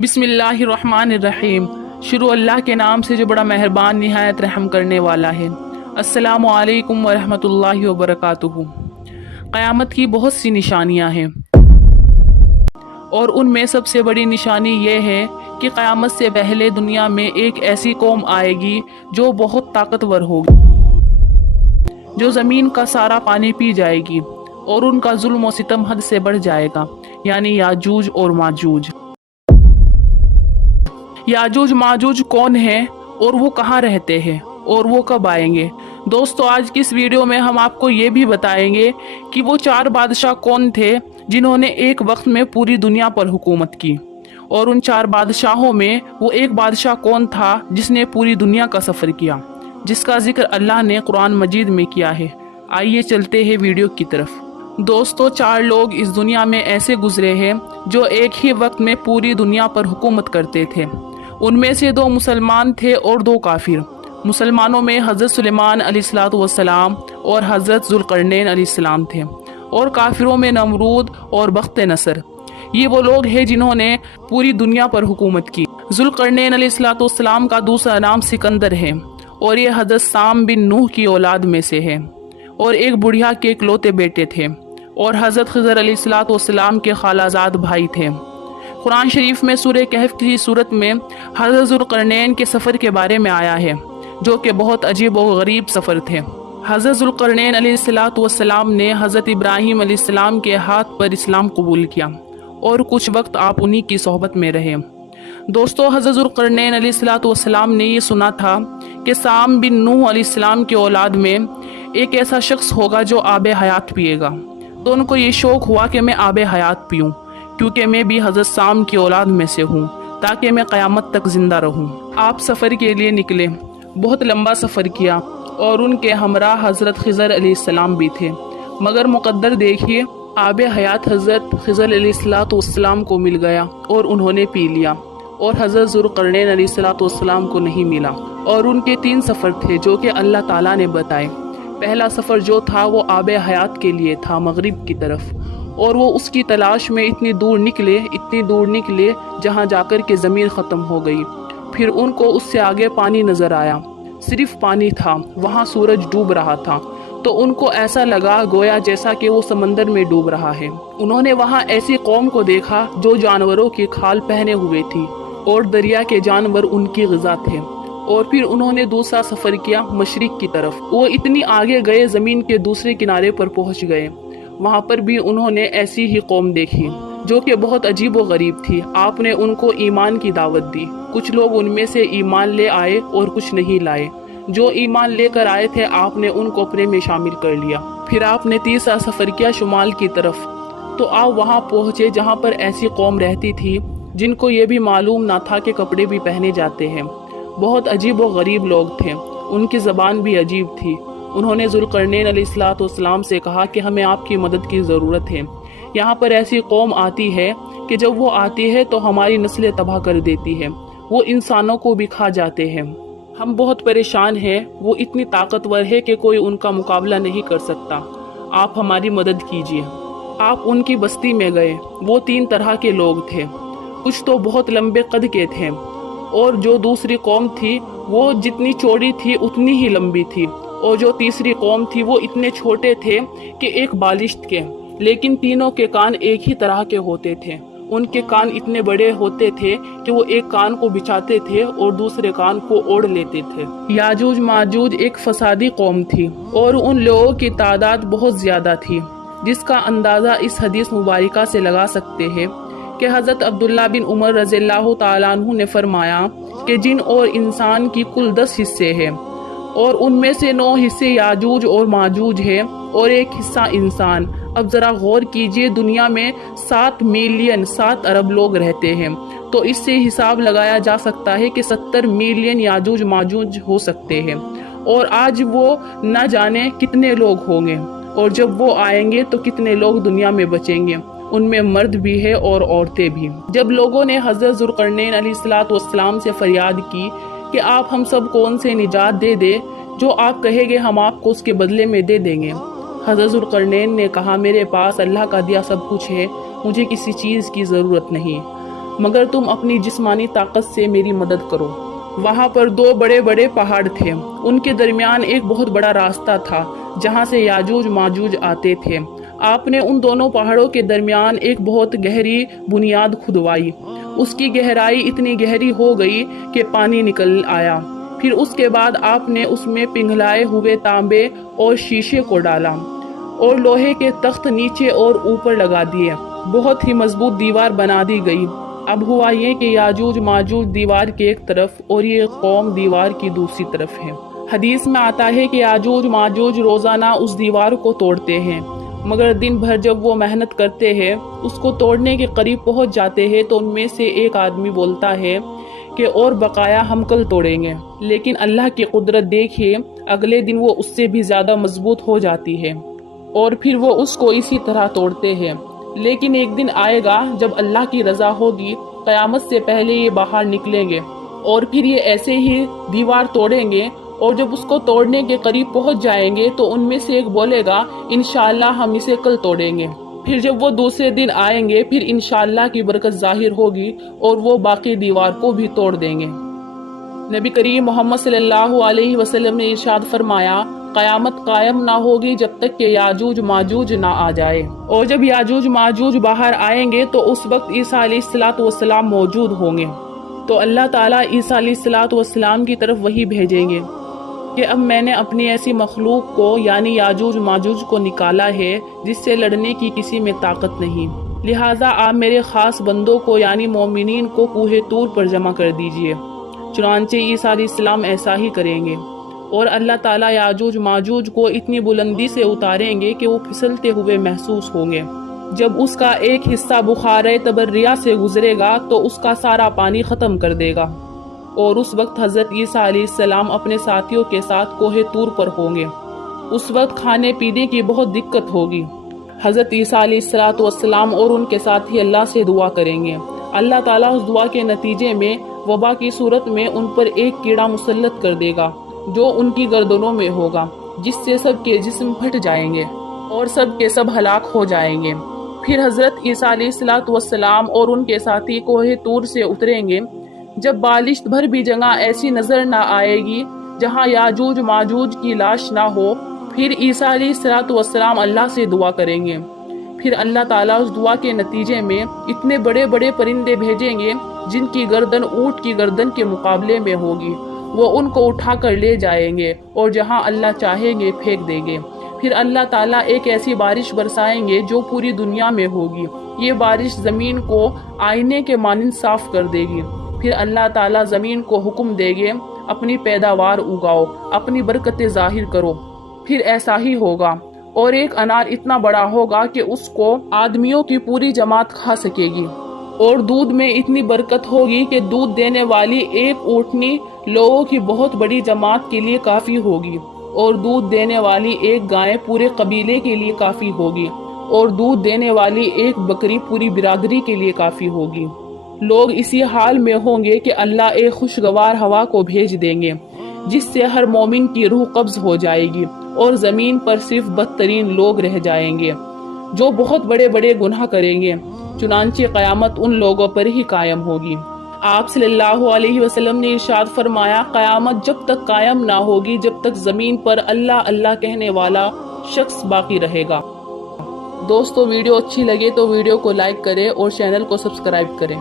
बिस्मिल्लाहिर्रहमानिर्रहीम। शुरू अल्लाह के नाम से जो बड़ा मेहरबान निहायत रहम करने वाला है। अस्सलामु अलैकुम वरहमतुल्लाहि वबरकातुहू। क़यामत की बहुत सी निशानियां हैं और उनमें सबसे बड़ी निशानी ये है कि क़यामत से पहले दुनिया में एक ऐसी कौम आएगी जो बहुत ताकतवर होगी, जो ज़मीन का सारा पानी पी जाएगी और उनका जुल्म व सितम हद से बढ़ जाएगा, यानी याजूज और माजूज। याजूज माजूज कौन है और वो कहाँ रहते हैं और वो कब आएंगे? दोस्तों, आज की इस वीडियो में हम आपको ये भी बताएंगे कि वो 4 बादशाह कौन थे जिन्होंने एक वक्त में पूरी दुनिया पर हुकूमत की, और उन 4 बादशाहों में वो एक बादशाह कौन था जिसने पूरी दुनिया का सफ़र किया, जिसका जिक्र अल्लाह ने कुरान मजीद में किया है। आइए चलते हैं वीडियो की तरफ। दोस्तों, 4 लोग इस दुनिया में ऐसे गुजरे हैं जो एक ही वक्त में पूरी दुनिया पर हुकूमत करते थे। उनमें से 2 मुसलमान थे और 2 काफिर। मुसलमानों में हज़रत सुलेमान अलैहिस्सलाम और हज़रत ज़ुल्क़रनैन अलैहिस्सलाम थे, और काफिरों में नमरूद और बख्त नसर। ये वो लोग हैं जिन्होंने पूरी दुनिया पर हुकूमत की। ज़ुल्क़रनैन अलैहिस्सलाम का दूसरा नाम सिकंदर है, और ये हज़रत साम बिन नूह की औलाद में से है, और एक बुढ़िया के इकलौते बेटे थे, और हज़रत खिज़र अलैहिस्सलाम के खालाजाद भाई थे। कुरान शरीफ में सूरह कहफ की सूरत में हज़रत ज़ुल्क़रनैन के सफ़र के बारे में आया है, जो कि बहुत अजीब और गरीब सफ़र थे। हज़रत ज़ुल्क़रनैन अलैहिस्सलाम ने हज़रत इब्राहीम अलैहिस्सलाम के हाथ पर इस्लाम कबूल किया, और कुछ वक्त आप उन्हीं की सोहबत में रहे। दोस्तों, हज़रत ज़ुल्क़रनैन अलैहिस्सलाम ने ये सुना था कि साम बिन नूह अलैहिस्सलाम की औलाद में एक ऐसा शख्स होगा जो आब हयात पिएगा। तो उनको ये शौक़ हुआ कि मैं आब हयात पीऊँ, क्योंकि मैं भी हज़रत साम की औलाद में से हूँ, ताकि मैं क़यामत तक ज़िंदा रहूँ। आप सफ़र के लिए निकले, बहुत लंबा सफ़र किया, और उनके हमरा हज़रत खिज़र अलैहिस्सलाम भी थे। मगर मुक़द्दर देखिए, आब हयात हज़रत खिज़र अलैहिस्सलाम को मिल गया और उन्होंने पी लिया, और हज़रत ज़ुल्क़रनैन अलैहिस्सलाम को नहीं मिला। और उनके 3 सफ़र थे जो कि अल्लाह ताला ने बताए। पहला सफ़र जो था वो आब हयात के लिए था, मगरिब की तरफ, और वो उसकी तलाश में इतनी दूर निकले जहाँ जाकर के ज़मीन ख़त्म हो गई। फिर उनको उससे आगे पानी नज़र आया, सिर्फ पानी था, वहाँ सूरज डूब रहा था। तो उनको ऐसा लगा गोया जैसा कि वो समंदर में डूब रहा है। उन्होंने वहाँ ऐसी कौम को देखा जो जानवरों की खाल पहने हुए थी, और दरिया के जानवर उनकी ग़िज़ा थे। और फिर उन्होंने दूसरा सफ़र किया मशरिक़ की तरफ। वो इतनी आगे गए, ज़मीन के दूसरे किनारे पर पहुँच गए। वहाँ पर भी उन्होंने ऐसी ही कौम देखी जो कि बहुत अजीब व गरीब थी। आपने उनको ईमान की दावत दी। कुछ लोग उनमें से ईमान ले आए और कुछ नहीं लाए। जो ईमान लेकर आए थे आपने उनको अपने में शामिल कर लिया। फिर आपने तीसरा सफ़र किया शुमाल की तरफ। तो आप वहाँ पहुँचे जहाँ पर ऐसी कौम रहती थी जिनको ये भी मालूम ना था कि कपड़े भी पहने जाते हैं। बहुत अजीब व गरीब लोग थे, उनकी ज़बान भी अजीब थी। उन्होंने ज़ुल्क़रनैन अलैहिस्सलाम से कहा कि हमें आपकी मदद की ज़रूरत है। यहाँ पर ऐसी कौम आती है कि जब वो आती है तो हमारी नस्लें तबाह कर देती है, वो इंसानों को भी खा जाते हैं। हम बहुत परेशान हैं, वो इतनी ताकतवर है कि कोई उनका मुकाबला नहीं कर सकता। आप हमारी मदद कीजिए। आप उनकी बस्ती में गए। वो 3 तरह के लोग थे। कुछ तो बहुत लंबे कद के थे, और जो दूसरी कौम थी वो जितनी चौड़ी थी उतनी ही लंबी थी, और जो तीसरी कौम थी वो इतने छोटे थे कि एक बालिश्त के। लेकिन तीनों के कान एक ही तरह के होते थे। उनके कान इतने बड़े होते थे कि वो एक कान को बिछाते थे और दूसरे कान को ओढ़ लेते थे। याजूज माजूज एक फसादी कौम थी, और उन लोगों की तादाद बहुत ज़्यादा थी, जिसका अंदाज़ा इस हदीस मुबारका से लगा सकते हैं कि हज़रत अब्दुल्ला बिन उमर रज़ियल्लाहु ताला अन्हु ने फरमाया कि जिन और इंसान की कुल 10 हिस्से हैं, और उनमें से 9 हिस्से याजूज और माजूज हैं और 1 हिस्सा इंसान। अब ज़रा गौर कीजिए, दुनिया में 7 अरब लोग रहते हैं, तो इससे हिसाब लगाया जा सकता है कि 70 मिलियन याजूज माजूज हो सकते हैं। और आज वो न जाने कितने लोग होंगे, और जब वो आएंगे तो कितने लोग दुनिया में बचेंगे। उनमें मर्द भी है और औरतें भी। जब लोगों ने हज़रत ज़ुल्क़रनैन अलैहिस्सलाम से फरियाद की कि आप हम सब को उनसे निजात दे दे, जो आप कहेंगे हम आपको उसके बदले में दे देंगे। हज़रत ज़ुल्क़रनैन ने कहा, मेरे पास अल्लाह का दिया सब कुछ है, मुझे किसी चीज़ की ज़रूरत नहीं। मगर तुम अपनी जिस्मानी ताकत से मेरी मदद करो। वहाँ पर दो बड़े बड़े पहाड़ थे, उनके दरमियान एक बहुत बड़ा रास्ता था जहाँ से याजूज माजूज आते थे। आपने उन दोनों पहाड़ों के दरमियान एक बहुत गहरी बुनियाद खुदवाई। उसकी गहराई इतनी गहरी हो गई कि पानी निकल आया। फिर उसके बाद आपने उसमें पिघलाए हुए तांबे और शीशे को डाला और लोहे के तख्त नीचे और ऊपर लगा दिए। बहुत ही मजबूत दीवार बना दी गई। अब हुआ ये कि याजूज माजूज दीवार की एक तरफ और ये कौम दीवार की दूसरी तरफ है। हदीस में आता है कि याजूज माजूज रोजाना उस दीवार को तोड़ते हैं, मगर दिन भर जब वो मेहनत करते हैं, उसको तोड़ने के करीब पहुंच जाते हैं, तो उनमें से एक आदमी बोलता है कि और बकाया हम कल तोड़ेंगे। लेकिन अल्लाह की कुदरत देखिए, अगले दिन वो उससे भी ज्यादा मजबूत हो जाती है और फिर वो उसको इसी तरह तोड़ते हैं। लेकिन एक दिन आएगा जब अल्लाह की रजा होगी, कयामत से पहले ये बाहर निकलेंगे और फिर ये ऐसे ही दीवार तोड़ेंगे, और जब उसको तोड़ने के करीब पहुंच जाएंगे तो उनमें से एक बोलेगा इंशाअल्लाह हम इसे कल तोड़ेंगे। फिर जब वो दूसरे दिन आएंगे, फिर इंशाअल्लाह की बरकत जाहिर होगी और वो बाकी दीवार को भी तोड़ देंगे। नबी करीम मोहम्मद सल्लल्लाहु अलैहि वसल्लम ने इरशाद फरमाया, कयामत कायम ना होगी जब तक कि याजूज माजूज ना आ जाए, और जब याजूज माजूज बाहर आएंगे तो उस वक्त ईसा अलैहिस्सलाम मौजूद होंगे। तो अल्लाह ताला ईसा अलैहिस्सलाम की तरफ वही भेजेंगे कि अब मैंने अपनी ऐसी मखलूक को यानी याजूज माजूज को निकाला है जिससे लड़ने की किसी में ताकत नहीं। लिहाजा आप मेरे खास बंदों को यानी मोमिनीन को कूहे तूर पर जमा कर दीजिए। चुनांचे ईसा अलैहिस्सलाम ऐसा ही करेंगे और अल्लाह ताला याजूज माजूज को इतनी बुलंदी से उतारेंगे कि वो फिसलते हुए महसूस होंगे। जब उसका एक हिस्सा बुखारे तबर्रिया से गुजरेगा तो उसका सारा पानी खत्म कर देगा, और उस वक्त हजरत ईसा अलैहिस्सलाम अपने साथियों के साथ कोहे तूर पर होंगे। उस वक्त खाने पीने की बहुत दिक्कत होगी। हजरत ईसा अलैहिस्सलाम और उनके साथी अल्लाह से दुआ करेंगे। अल्लाह ताला उस दुआ के नतीजे में वबा की सूरत में उन पर एक कीड़ा मुसल्लत कर देगा जो उनकी गर्दनों में होगा, जिससे सबके जिस्म फट जाएंगे और सब के सब हलाक हो जाएंगे। फिर हजरत ईसा अलैहिस्सलाम और उनके साथी कोहे तूर से उतरेंगे। जब बालिश्त भर भी जगह ऐसी नजर ना आएगी जहां याजूज माजूज की लाश ना हो, फिर ईसा अलैहिस्सलाम अल्लाह से दुआ करेंगे। फिर अल्लाह ताला उस दुआ के नतीजे में इतने बड़े बड़े परिंदे भेजेंगे जिनकी गर्दन ऊंट की गर्दन के मुकाबले में होगी। वो उनको उठा कर ले जाएंगे और जहां अल्लाह चाहेंगे फेंक देंगे। फिर अल्लाह ताला एक ऐसी बारिश बरसाएंगे जो पूरी दुनिया में होगी। ये बारिश जमीन को आईने के मानिंद साफ कर देगी। फिर अल्लाह ताला जमीन को हुक्म देंगे, अपनी पैदावार उगाओ, अपनी बरकतें जाहिर करो। फिर ऐसा ही होगा, और एक अनार इतना बड़ा होगा कि उसको आदमियों की पूरी जमात खा सकेगी। और दूध में इतनी बरकत होगी कि दूध देने वाली एक ऊँटनी लोगों की बहुत बड़ी जमात के लिए काफी होगी, और दूध देने वाली एक गाय पूरे कबीले के लिए काफी होगी, और दूध देने वाली एक बकरी पूरी बिरादरी के लिए काफी होगी। लोग इसी हाल में होंगे कि अल्लाह एक खुशगवार हवा को भेज देंगे जिससे हर मोमिन की रूह कब्ज हो जाएगी, और जमीन पर सिर्फ बदतरीन लोग रह जाएंगे जो बहुत बड़े बड़े गुनाह करेंगे। चुनांचे कयामत उन लोगों पर ही कायम होगी। आप सल्लल्लाहु अलैहि वसल्लम ने इरशाद फरमाया, कयामत जब तक कायम ना होगी जब तक जमीन पर अल्लाह अल्लाह कहने वाला शख्स बाकी रहेगा। दोस्तों, वीडियो अच्छी लगे तो वीडियो को लाइक करें और चैनल को सब्सक्राइब करें।